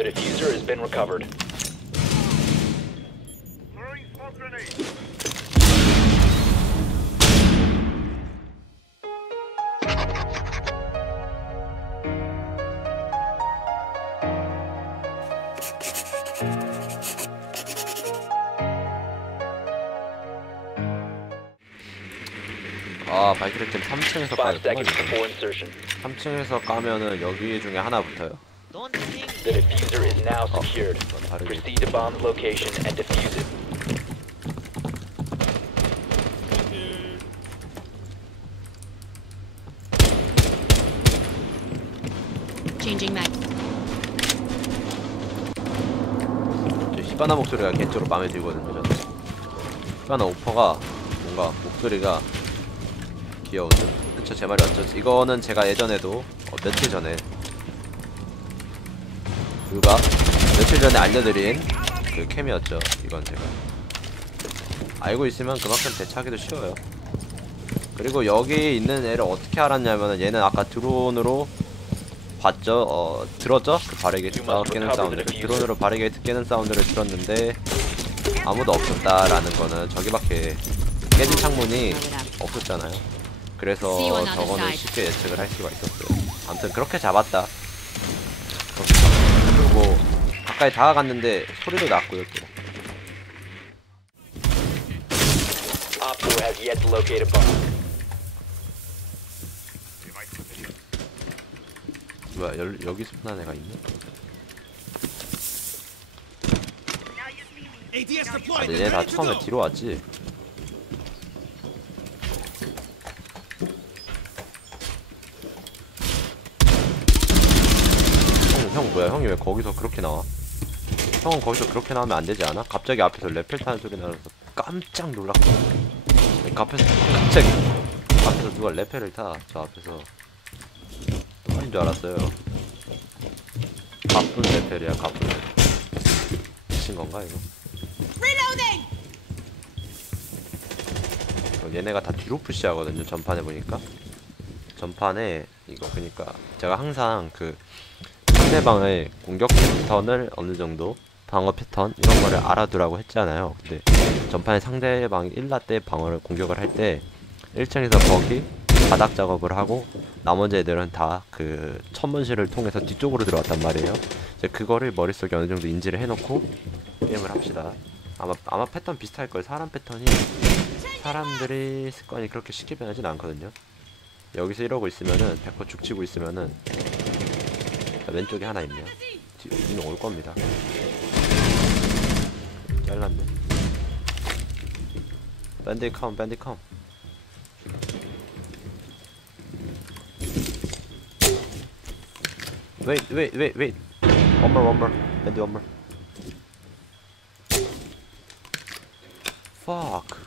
The diffuser has been recovered. Throwing smoke grenade. 아 발키리팀 3층에서 Five 까였구나 seconds before insertion. 3층에서 까면은 여기 중에 하나 붙어요 Don't think The diffuser is now Oh. secured. Proceed to bomb's location and defuse it. Changing mag. 저 히바나 목소리가 개인적으로 마음에 들거든요 저는 히바나 오퍼가 뭔가 목소리가 귀여운 듯 그쵸 제 말이 맞죠 이거는 제가 예전에도 어, 며칠 전에 그가 며칠 전에 알려드린 그 캠이었죠 이건 제가 알고 있으면 그만큼 대처하기도 쉬워요 그리고 여기 있는 애를 어떻게 알았냐면은 얘는 아까 드론으로 봤죠? 어 들었죠? 그 바리게이트 깨는 사운드 그 드론으로 바리게이트 깨는 사운드를 들었는데 아무도 없었다라는 거는 저기밖에 깨진 창문이 없었잖아요 그래서 저거는. 쉽게 예측을 할 수가 있었어요 아무튼 그렇게 잡았다 그렇게 잡았다. 가까이 다가갔는데 소리도 났고요 또 Op 4 has yet to locate a bomb. 뭐야 여, 여기 스푼한 애가 있네? 아 근데 얘다 처음에 뒤로 왔지? 형, 형 뭐야? 형이 왜 거기서 그렇게 나와 형은 거기서 그렇게 나오면 안 되지 않아? 갑자기 앞에서 레펠 타는 소리 나서 깜짝 놀랐고. 앞에서 갑자기 앞에서 누가 레펠을 타? 저 앞에서. 또한줄 알았어요? 가쁜 레펠이야 가쁜 미친 건가 이거 얘네가 다 뒤로 푸시하거든요 전판에 보니까. 전판에 이거 그니까 제가 항상 그 상대방의 공격 패턴을 어느 정도 방어 패턴 이런 거를 알아두라고 했잖아요. 근데 전판에 상대방이 1라 때 방어를 공격을 할 때 1층에서 거기 바닥 작업을 하고 나머지 애들은 다 그 천문실을 통해서 뒤쪽으로 들어왔단 말이에요. 이제 그거를 머릿속에 어느 정도 인지를 해놓고 게임을 합시다. 아마 아마 패턴 비슷할 거예요 사람 패턴이 사람들이 습관이 그렇게 쉽게 변하진 않거든요. 여기서 이러고 있으면은 100% 죽치고 있으면은 자, 왼쪽에 하나 있네요. 뒤, 뒤는 올 겁니다. 잘랐네. 밴디 컴, 밴디 컴. Wait, wait, wait, wait. One more, one more. 밴디 one more. Fuck.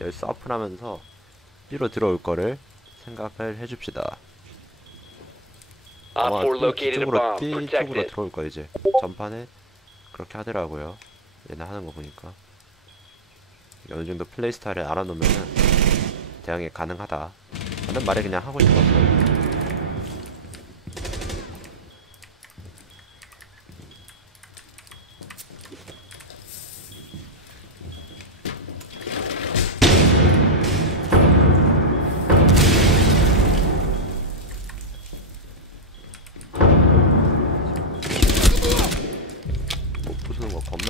네, 여기 서프하면서 B로 들어올 거를 생각을 해줍시다. Op 4 located a 뒤쪽으로 bomb. B 쪽으로. 들어올 거 이제 전판에 그렇게 하더라고요. 얘네 하는 거 보니까 어느 정도 플레이 스타일을 알아놓으면은 대응이 가능하다. 하는 말이 그냥 하고 싶었어요.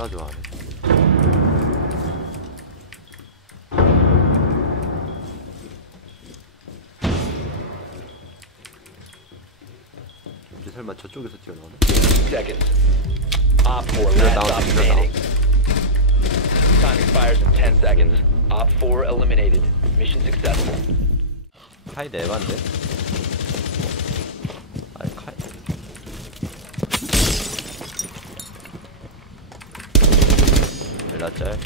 부수는 거 겁나 좋아하네. 이제 설마 저쪽에서 튀어나오네? Seconds. Op 4 You're last down, stop you're standing. Time expires in 10 seconds. Op 4 eliminated. Mission successful. 카이 네반데? 짤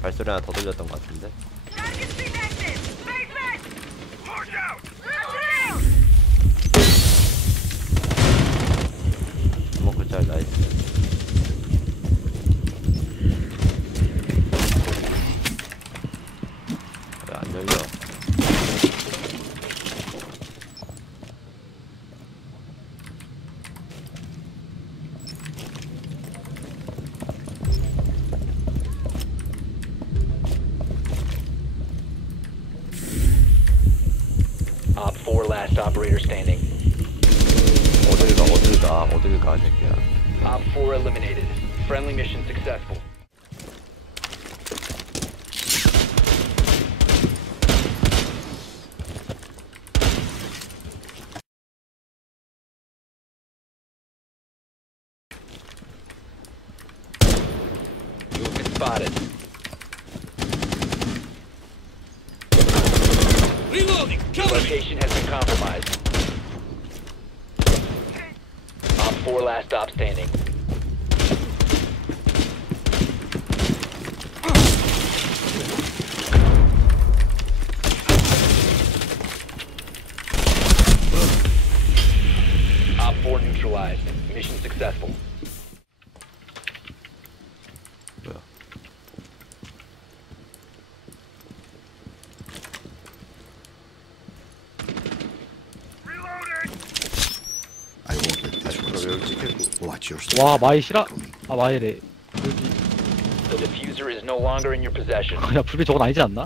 발소리 하나 더 들렸던 것 같은데 last operator standing. 어딜 가 어딜 가 어딜 가 새끼야 Op 4 eliminated. Friendly mission successful. Compromised. Op 4 last stop standing. 와 마이 싫어 아 마이래 The diffuser is no longer in your possession. 야 불비 저건 아니지 않나?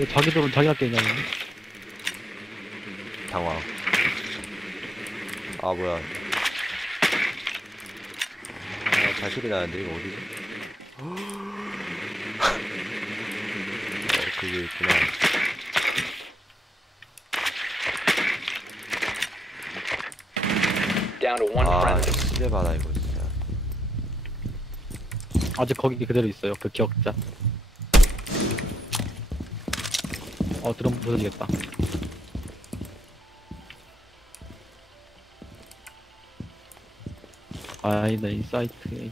왜 자기들은 자기가 깨냐는데 당황. 아 뭐야. 아 발소리 나는데 이거 어디지? 어 그게 있구나. Down to one 아 friendly. 시대바다 이거 진짜. 아직 거기 그대로 있어요 그 기억자 어 드럼 부서지겠다. 아니다 인사이트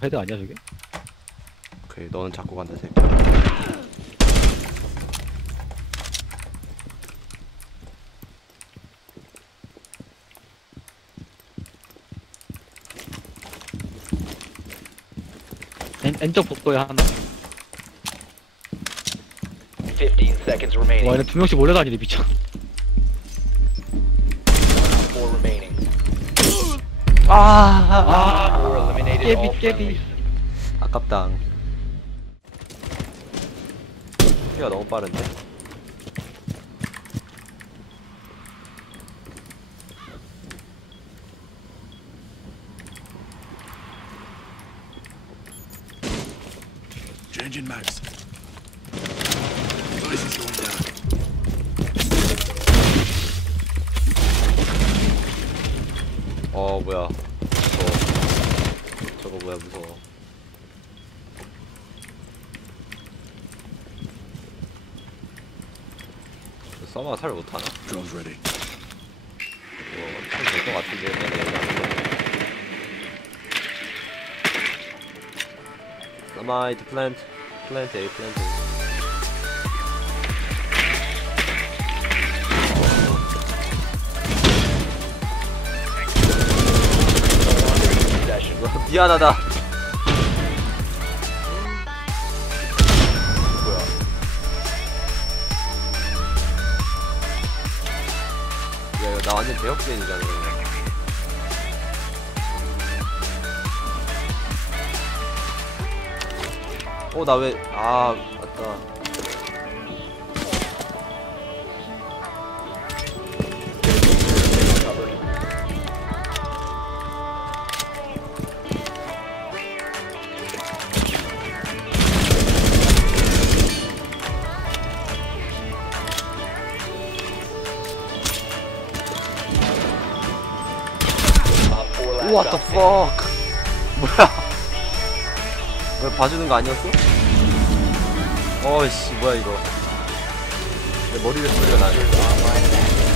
헤드 아니야 저게? 오케이 너는 잡고 간다 새끼 N쪽 복도에 하나 15 seconds remaining. 와 얘네 두 명씩 몰려다니네 미쳐 Op 4 remaining. 아, 4 eliminated 깨비, 깨비. friendlies. 아깝다 피가 너무 빠른데 Changing mags. Noise is going down. 어 뭐야 저거 저거 뭐야 무서워 저 서마가 살 못하나? Drone's ready. 이거 살될것 같은데 내가 여기 안 보여. 서마이트 플랜트 A 플랜트 Possession. 미안하다. 뭐야? 야 이거 나 완전 대역전이잖아 어, 나 왜, 아, 맞다. Covered. Op 4 last What the stop standing. fuck? 뭐야? 왜 봐주는 거 아니었어? 어이씨, 뭐야, 이거. 내 머리 위에 소리가 나네.